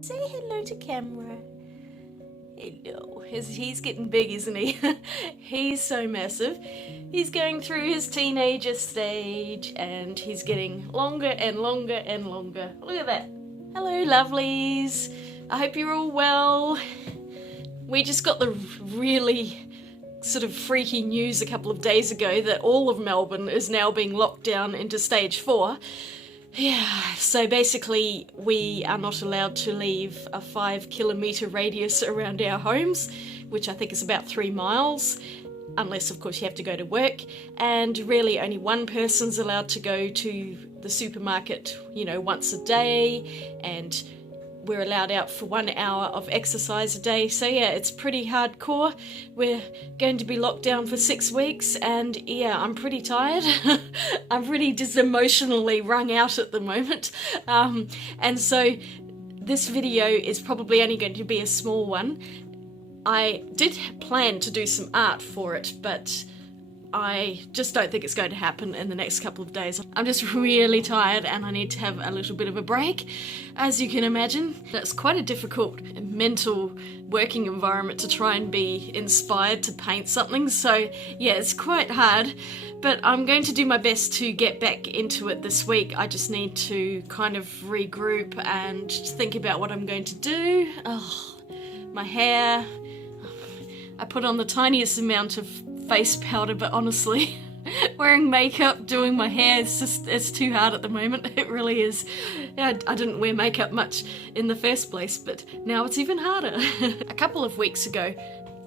Say hello to camera. Hello. He's getting big, isn't he? He's so massive. He's going through his teenager stage and he's getting longer and longer and longer. Look at that. Hello, lovelies. I hope you're all well. We just got the really sort of freaky news a couple of days ago that all of Melbourne is now being locked down into stage 4. Yeah, so basically we are not allowed to leave a 5-kilometre radius around our homes, which I think is about 3 miles, unless of course you have to go to work, and really only one person's allowed to go to the supermarket, once a day, and we're allowed out for 1 hour of exercise a day. So yeah, it's pretty hardcore. We're going to be locked down for 6 weeks, and yeah, I'm pretty tired. I'm pretty just emotionally wrung out at the moment. And so this video is probably only going to be a small one. I did plan to do some art for it, but I just don't think it's going to happen in the next couple of days. I'm just really tired and I need to have a little bit of a break. As you can imagine, that's quite a difficult mental working environment to try and be inspired to paint something. So yeah, it's quite hard, but I'm going to do my best to get back into it this week. I just need to kind of regroup and think about what I'm going to do. Oh, my hair. I put on the tiniest amount of face powder, but honestly, wearing makeup, doing my hair, it's too hard at the moment. It really is. I didn't wear makeup much in the first place, but now it's even harder. A couple of weeks ago,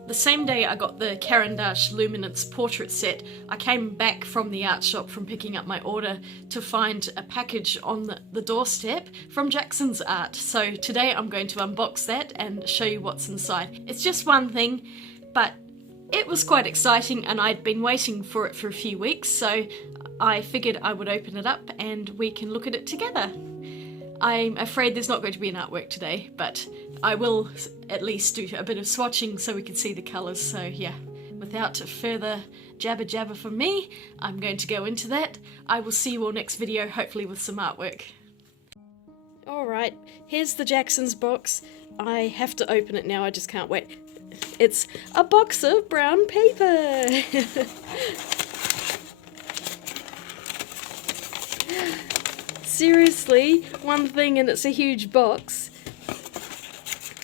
the same day I got the Caran d'Ache Luminance portrait set, I came back from the art shop from picking up my order to find a package on the doorstep from Jackson's Art. So today I'm going to unbox that and show you what's inside. It's just one thing, but it was quite exciting and I'd been waiting for it for a few weeks, so I figured I would open it up and we can look at it together. I'm afraid there's not going to be an artwork today, but I will at least do a bit of swatching so we can see the colours. So yeah, without further jabber from me, I'm going to go into that. I will see you all next video, hopefully with some artwork. Alright, here's the Jackson's box. I have to open it now, I just can't wait. It's a box of brown paper. Seriously, one thing and it's a huge box.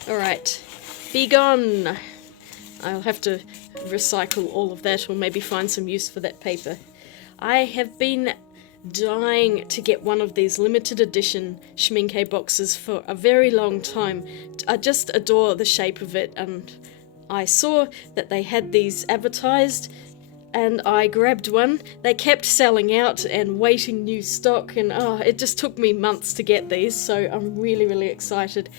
Alright, be gone. I'll have to recycle all of that or maybe find some use for that paper. I have been dying to get one of these limited edition Schmincke boxes for a very long time. I just adore the shape of it, and I saw that they had these advertised and I grabbed one. They kept selling out and waiting new stock, and it just took me months to get these, so I'm really excited.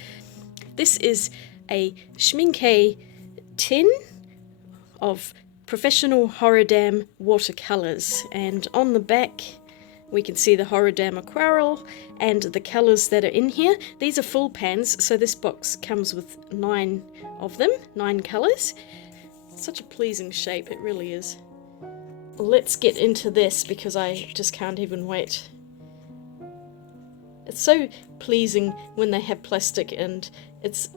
This is a Schmincke tin of Professional Horadam watercolours, and on the back we can see the Horadam aquarelle and the colours that are in here. These are full pans, so this box comes with 9 of them, 9 colours. Such a pleasing shape, it really is. Let's get into this because I just can't even wait. It's so pleasing when they have plastic, and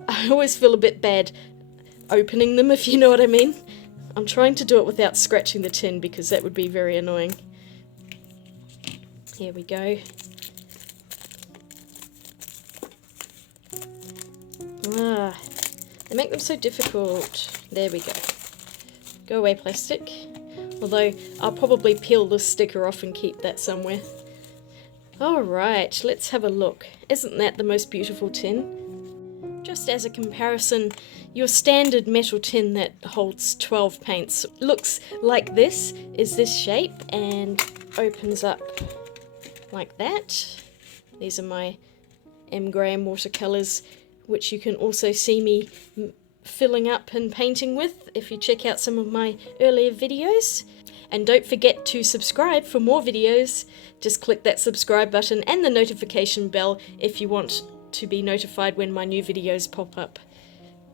I always feel a bit bad opening them, if you know what I mean. I'm trying to do it without scratching the tin because that would be very annoying. Here we go. They make them so difficult. There we go. Go away, plastic. Although, I'll probably peel this sticker off and keep that somewhere. Alright, let's have a look. Isn't that the most beautiful tin? Just as a comparison, your standard metal tin that holds 12 paints looks like this, is this shape, and opens up like that. These are my M. Graham watercolours, which you can also see me filling up and painting with if you check out some of my earlier videos. And don't forget to subscribe for more videos. Just click that subscribe button and the notification bell if you want to be notified when my new videos pop up.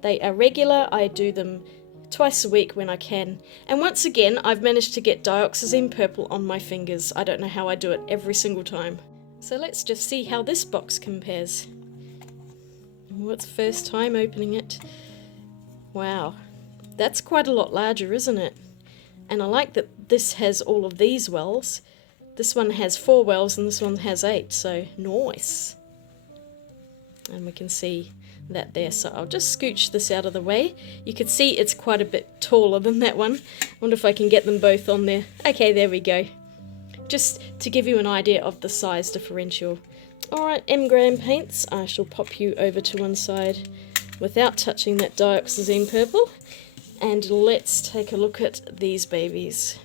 They are regular, I do them twice a week when I can. And once again, I've managed to get dioxazine purple on my fingers. I don't know how I do it every single time. So let's just see how this box compares. Well, it's first time opening it. Wow, that's quite a lot larger, isn't it? And I like that this has all of these wells. This one has 4 wells and this one has 8, so nice. And we can see that there, so I'll just scooch this out of the way. You can see it's quite a bit taller than that one. I wonder if I can get them both on there. Okay, there we go. Just to give you an idea of the size differential. Alright, M. Graham paints, I shall pop you over to one side without touching that dioxazine purple. And let's take a look at these babies.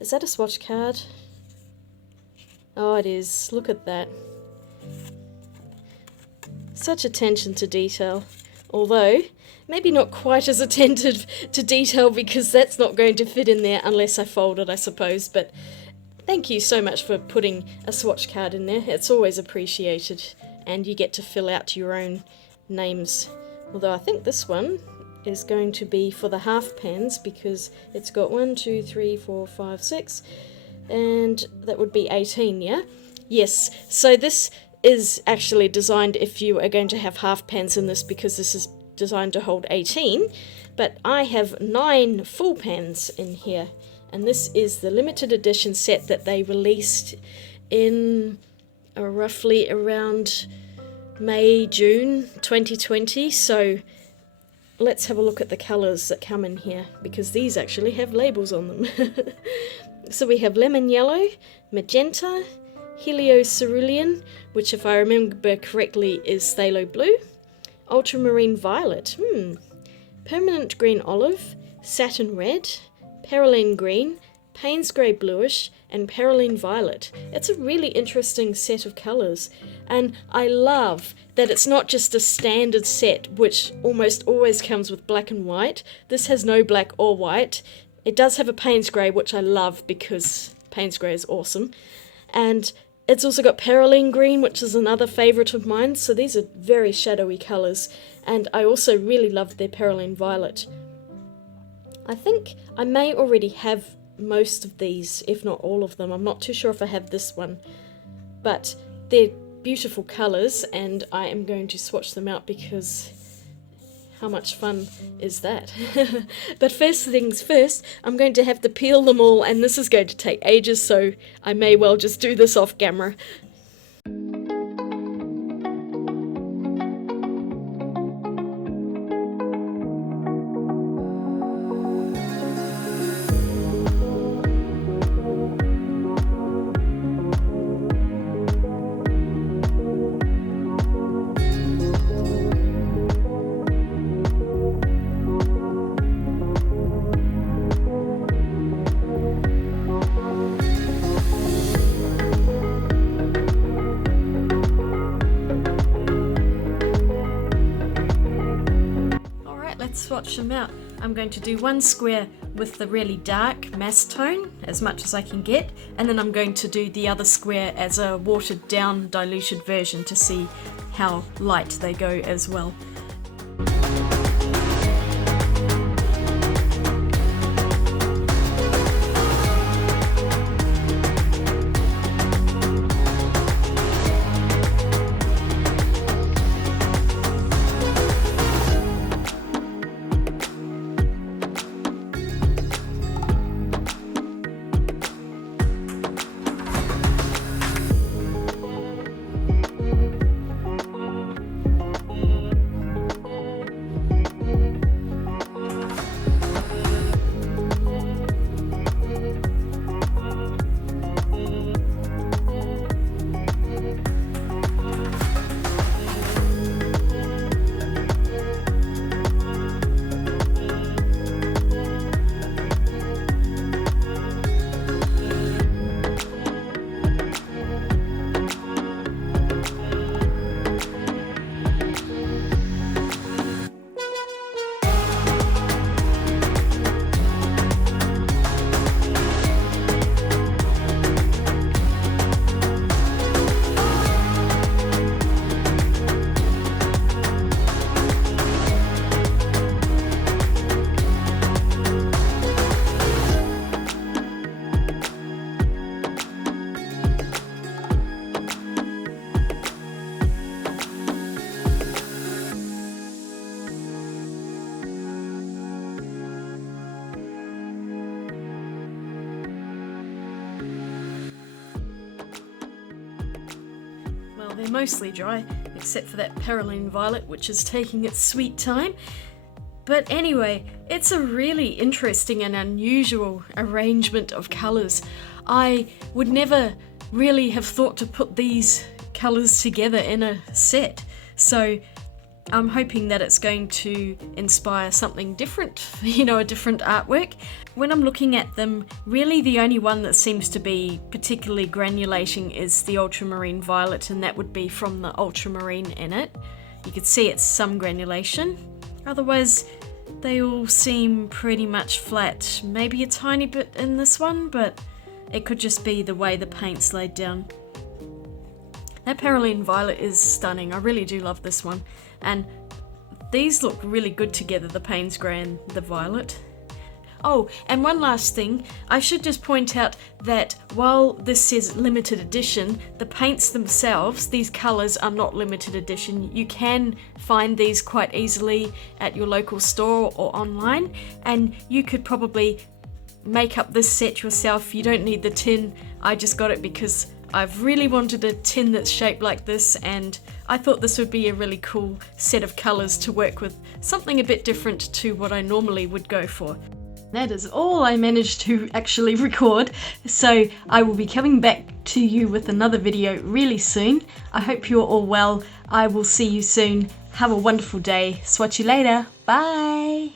Is that a swatch card? Oh, it is. Look at that. Such attention to detail. Although, maybe not quite as attentive to detail because that's not going to fit in there unless I fold it, I suppose. But thank you so much for putting a swatch card in there. It's always appreciated. And you get to fill out your own names. Although I think this one is going to be for the half pans because it's got 1, 2, 3, 4, 5, 6, and that would be 18, yeah? Yes, so this is actually designed if you are going to have half pans in this because this is designed to hold 18, but I have 9 full pans in here, and this is the limited edition set that they released in roughly around May, June 2020, so let's have a look at the colours that come in here, because these actually have labels on them. So we have lemon yellow, magenta, helio cerulean, which if I remember correctly is phthalo blue, ultramarine violet, permanent green olive, satin red, perylene green, Payne's grey bluish, and perylene violet. It's a really interesting set of colours, and I love that it's not just a standard set which almost always comes with black and white. This has no black or white. It does have a Payne's grey, which I love because Payne's grey is awesome, and it's also got perylene green, which is another favourite of mine, so these are very shadowy colours, and I also really love their perylene violet. I think I may already have most of these, if not all of them. I'm not too sure if I have this one, but they're beautiful colours and I am going to swatch them out because how much fun is that? But first things first, I'm going to have to peel them all and this is going to take ages, so I may well just do this off camera. Swatch them out. I'm going to do one square with the really dark mass tone, as much as I can get, and then I'm going to do the other square as a watered down diluted version to see how light they go as well. They're mostly dry, except for that Paraline Violet, which is taking its sweet time. But anyway, it's a really interesting and unusual arrangement of colours. I would never really have thought to put these colours together in a set, so I'm hoping that it's going to inspire something different, a different artwork. When I'm looking at them, really the only one that seems to be particularly granulating is the Ultramarine Violet, and that would be from the ultramarine in it. You can see it's some granulation. Otherwise, they all seem pretty much flat. Maybe a tiny bit in this one, but it could just be the way the paint's laid down. That Paraline Violet is stunning. I really do love this one. And these look really good together, the Payne's Grey and the Violet. Oh, and one last thing, I should just point out that while this says limited edition, the paints themselves, these colours are not limited edition. You can find these quite easily at your local store or online, and you could probably make up this set yourself. You don't need the tin. I just got it because I've really wanted a tin that's shaped like this, and I thought this would be a really cool set of colours to work with, something a bit different to what I normally would go for. That is all I managed to actually record, so I will be coming back to you with another video really soon. I hope you're all well. I will see you soon. Have a wonderful day. Swatch you later. Bye!